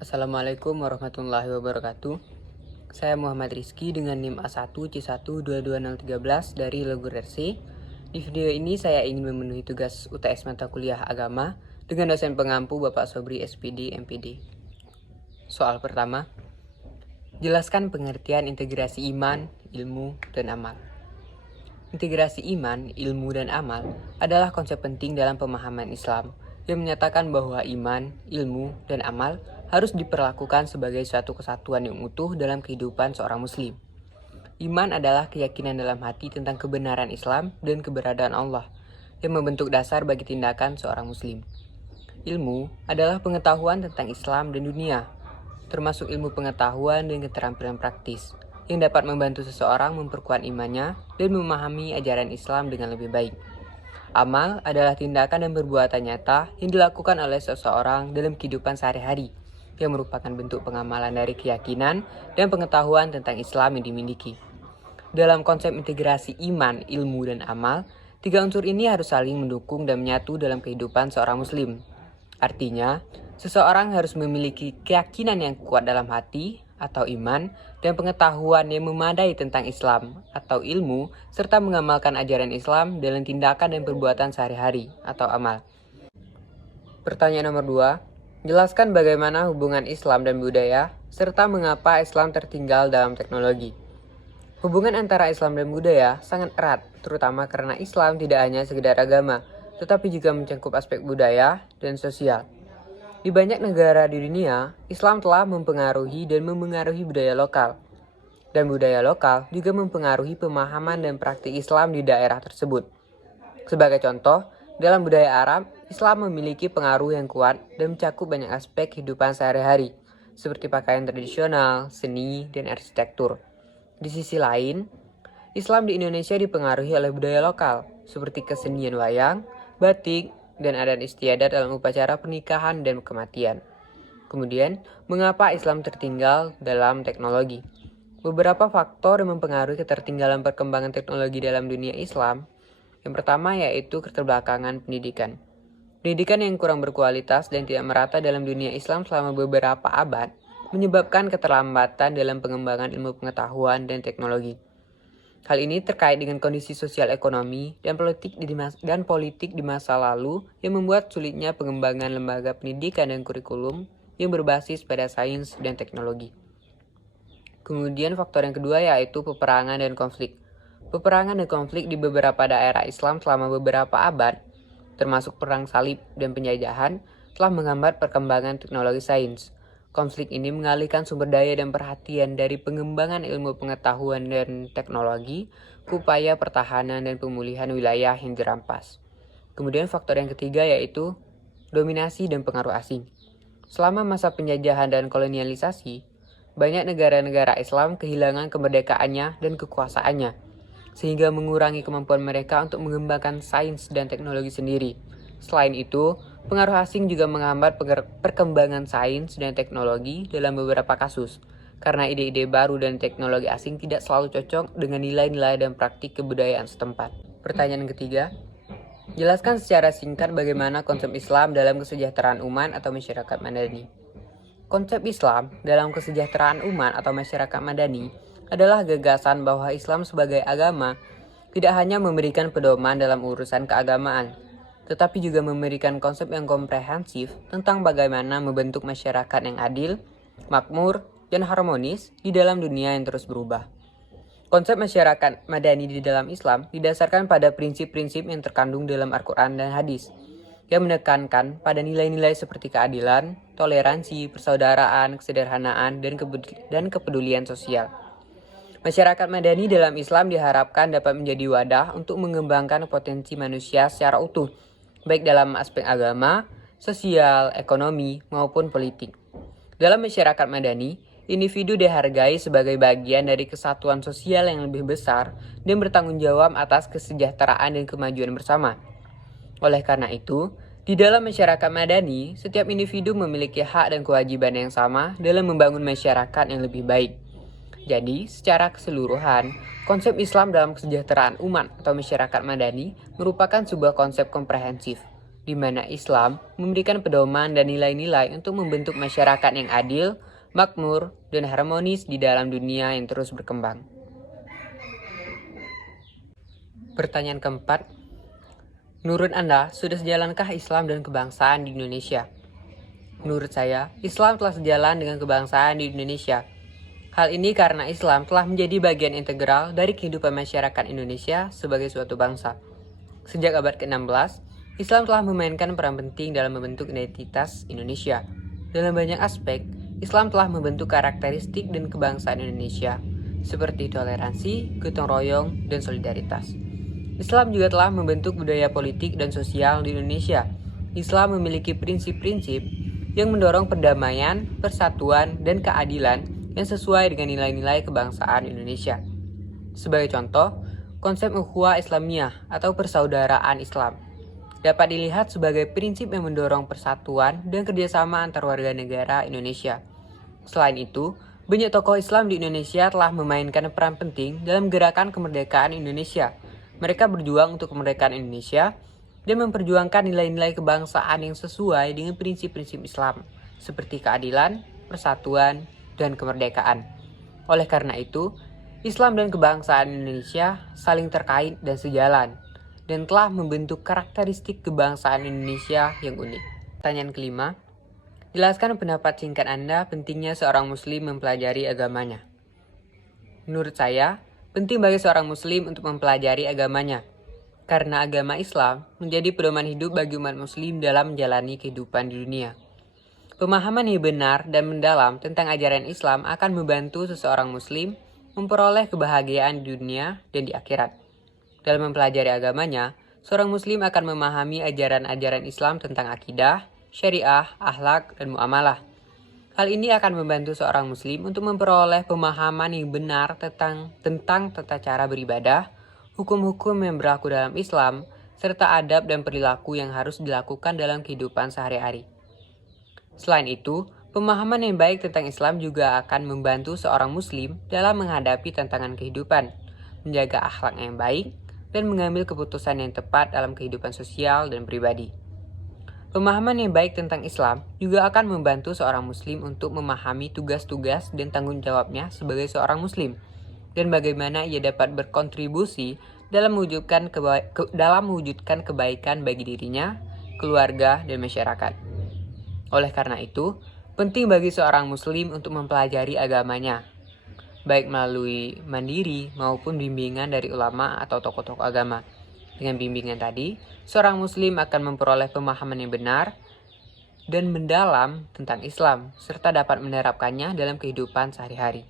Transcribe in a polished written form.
Assalamualaikum warahmatullahi wabarakatuh. Saya Muhammad Rizky dengan NIM A1C1222013 dari Logurersi. Di video ini saya ingin memenuhi tugas UTS mata kuliah agama dengan dosen pengampu Bapak Sobri SPD MPD. Soal pertama, jelaskan pengertian integrasi iman, ilmu, dan amal. Integrasi iman, ilmu, dan amal adalah konsep penting dalam pemahaman Islam yang menyatakan bahwa iman, ilmu, dan amal harus diperlakukan sebagai suatu kesatuan yang utuh dalam kehidupan seorang muslim. Iman adalah keyakinan dalam hati tentang kebenaran Islam dan keberadaan Allah yang membentuk dasar bagi tindakan seorang muslim. Ilmu adalah pengetahuan tentang Islam dan dunia, termasuk ilmu pengetahuan dan keterampilan praktis, yang dapat membantu seseorang memperkuat imannya dan memahami ajaran Islam dengan lebih baik. Amal adalah tindakan dan perbuatan nyata yang dilakukan oleh seseorang dalam kehidupan sehari-hari, yang merupakan bentuk pengamalan dari keyakinan dan pengetahuan tentang Islam yang dimiliki. Dalam konsep integrasi iman, ilmu, dan amal, tiga unsur ini harus saling mendukung dan menyatu dalam kehidupan seorang muslim. Artinya, seseorang harus memiliki keyakinan yang kuat dalam hati atau iman dan pengetahuan yang memadai tentang Islam atau ilmu serta mengamalkan ajaran Islam dalam tindakan dan perbuatan sehari-hari atau amal. Pertanyaan nomor 2, jelaskan bagaimana hubungan Islam dan budaya serta mengapa Islam tertinggal dalam teknologi. Hubungan antara Islam dan budaya sangat erat, terutama karena Islam tidak hanya sekedar agama, tetapi juga mencakup aspek budaya dan sosial. Di banyak negara di dunia, Islam telah mempengaruhi dan memengaruhi budaya lokal. Dan budaya lokal juga mempengaruhi pemahaman dan praktik Islam di daerah tersebut. Sebagai contoh, dalam budaya Arab, Islam memiliki pengaruh yang kuat dan mencakup banyak aspek kehidupan sehari-hari, seperti pakaian tradisional, seni, dan arsitektur. Di sisi lain, Islam di Indonesia dipengaruhi oleh budaya lokal, seperti kesenian wayang, batik, dan adat istiadat dalam upacara pernikahan dan kematian. Kemudian, mengapa Islam tertinggal dalam teknologi? Beberapa faktor yang mempengaruhi ketertinggalan perkembangan teknologi dalam dunia Islam. Yang pertama yaitu keterbelakangan pendidikan. Pendidikan yang kurang berkualitas dan tidak merata dalam dunia Islam selama beberapa abad menyebabkan keterlambatan dalam pengembangan ilmu pengetahuan dan teknologi. Hal ini terkait dengan kondisi sosial ekonomi dan politik di masa lalu yang membuat sulitnya pengembangan lembaga pendidikan dan kurikulum yang berbasis pada sains dan teknologi. Kemudian faktor yang kedua yaitu peperangan dan konflik. Peperangan dan konflik di beberapa daerah Islam selama beberapa abad, termasuk perang salib dan penjajahan, telah menghambat perkembangan teknologi sains. Konflik ini mengalihkan sumber daya dan perhatian dari pengembangan ilmu pengetahuan dan teknologi ke upaya pertahanan dan pemulihan wilayah yang dirampas. Kemudian faktor yang ketiga yaitu dominasi dan pengaruh asing. Selama masa penjajahan dan kolonialisasi, banyak negara-negara Islam kehilangan kemerdekaannya dan kekuasaannya, sehingga mengurangi kemampuan mereka untuk mengembangkan sains dan teknologi sendiri. Selain itu, pengaruh asing juga menghambat perkembangan sains dan teknologi dalam beberapa kasus, karena ide-ide baru dan teknologi asing tidak selalu cocok dengan nilai-nilai dan praktik kebudayaan setempat. Pertanyaan ketiga, jelaskan secara singkat bagaimana konsep Islam dalam kesejahteraan umat atau masyarakat madani. Konsep Islam dalam kesejahteraan umat atau masyarakat madani adalah gagasan bahwa Islam sebagai agama tidak hanya memberikan pedoman dalam urusan keagamaan, tetapi juga memberikan konsep yang komprehensif tentang bagaimana membentuk masyarakat yang adil, makmur, dan harmonis di dalam dunia yang terus berubah. Konsep masyarakat madani di dalam Islam didasarkan pada prinsip-prinsip yang terkandung dalam Al-Quran dan hadis, yang menekankan pada nilai-nilai seperti keadilan, toleransi, persaudaraan, kesederhanaan, dan kepedulian sosial. Masyarakat madani dalam Islam diharapkan dapat menjadi wadah untuk mengembangkan potensi manusia secara utuh, baik dalam aspek agama, sosial, ekonomi, maupun politik. Dalam masyarakat madani, individu dihargai sebagai bagian dari kesatuan sosial yang lebih besar dan bertanggung jawab atas kesejahteraan dan kemajuan bersama. Oleh karena itu, di dalam masyarakat madani, setiap individu memiliki hak dan kewajiban yang sama dalam membangun masyarakat yang lebih baik. Jadi, secara keseluruhan, konsep Islam dalam kesejahteraan umat atau masyarakat madani merupakan sebuah konsep komprehensif, di mana Islam memberikan pedoman dan nilai-nilai untuk membentuk masyarakat yang adil, makmur, dan harmonis di dalam dunia yang terus berkembang. Pertanyaan keempat, menurut Anda, sudah sejalankah Islam dan kebangsaan di Indonesia? Menurut saya, Islam telah sejalan dengan kebangsaan di Indonesia. Hal ini karena Islam telah menjadi bagian integral dari kehidupan masyarakat Indonesia sebagai suatu bangsa. Sejak abad ke-16, Islam telah memainkan peran penting dalam membentuk identitas Indonesia. Dalam banyak aspek, Islam telah membentuk karakteristik dan kebangsaan Indonesia, seperti toleransi, gotong royong, dan solidaritas. Islam juga telah membentuk budaya politik dan sosial di Indonesia. Islam memiliki prinsip-prinsip yang mendorong perdamaian, persatuan, dan keadilan yang sesuai dengan nilai-nilai kebangsaan Indonesia. Sebagai contoh, konsep ukhuwah Islamiyah atau persaudaraan Islam dapat dilihat sebagai prinsip yang mendorong persatuan dan kerjasama antar warga negara Indonesia. Selain itu, banyak tokoh Islam di Indonesia telah memainkan peran penting dalam gerakan kemerdekaan Indonesia. Mereka berjuang untuk kemerdekaan Indonesia dan memperjuangkan nilai-nilai kebangsaan yang sesuai dengan prinsip-prinsip Islam, seperti keadilan, persatuan, dan kemerdekaan. Oleh karena itu, Islam dan kebangsaan Indonesia saling terkait dan sejalan, dan telah membentuk karakteristik kebangsaan Indonesia yang unik. Pertanyaan kelima, jelaskan pendapat singkat Anda pentingnya seorang Muslim mempelajari agamanya. Menurut saya, penting bagi seorang Muslim untuk mempelajari agamanya, karena agama Islam menjadi pedoman hidup bagi umat Muslim dalam menjalani kehidupan di dunia. Pemahaman yang benar dan mendalam tentang ajaran Islam akan membantu seseorang Muslim memperoleh kebahagiaan di dunia dan di akhirat. Dalam mempelajari agamanya, seorang Muslim akan memahami ajaran-ajaran Islam tentang akidah, syariah, akhlak, dan muamalah. Hal ini akan membantu seorang Muslim untuk memperoleh pemahaman yang benar tentang tata cara beribadah, hukum-hukum yang berlaku dalam Islam, serta adab dan perilaku yang harus dilakukan dalam kehidupan sehari-hari. Selain itu, pemahaman yang baik tentang Islam juga akan membantu seorang Muslim dalam menghadapi tantangan kehidupan, menjaga akhlak yang baik, dan mengambil keputusan yang tepat dalam kehidupan sosial dan pribadi. Pemahaman yang baik tentang Islam juga akan membantu seorang Muslim untuk memahami tugas-tugas dan tanggung jawabnya sebagai seorang Muslim, dan bagaimana ia dapat berkontribusi dalam mewujudkan kebaikan bagi dirinya, keluarga, dan masyarakat. Oleh karena itu, penting bagi seorang Muslim untuk mempelajari agamanya, baik melalui mandiri maupun bimbingan dari ulama atau tokoh-tokoh agama. Dengan bimbingan tadi, seorang Muslim akan memperoleh pemahaman yang benar dan mendalam tentang Islam, serta dapat menerapkannya dalam kehidupan sehari-hari.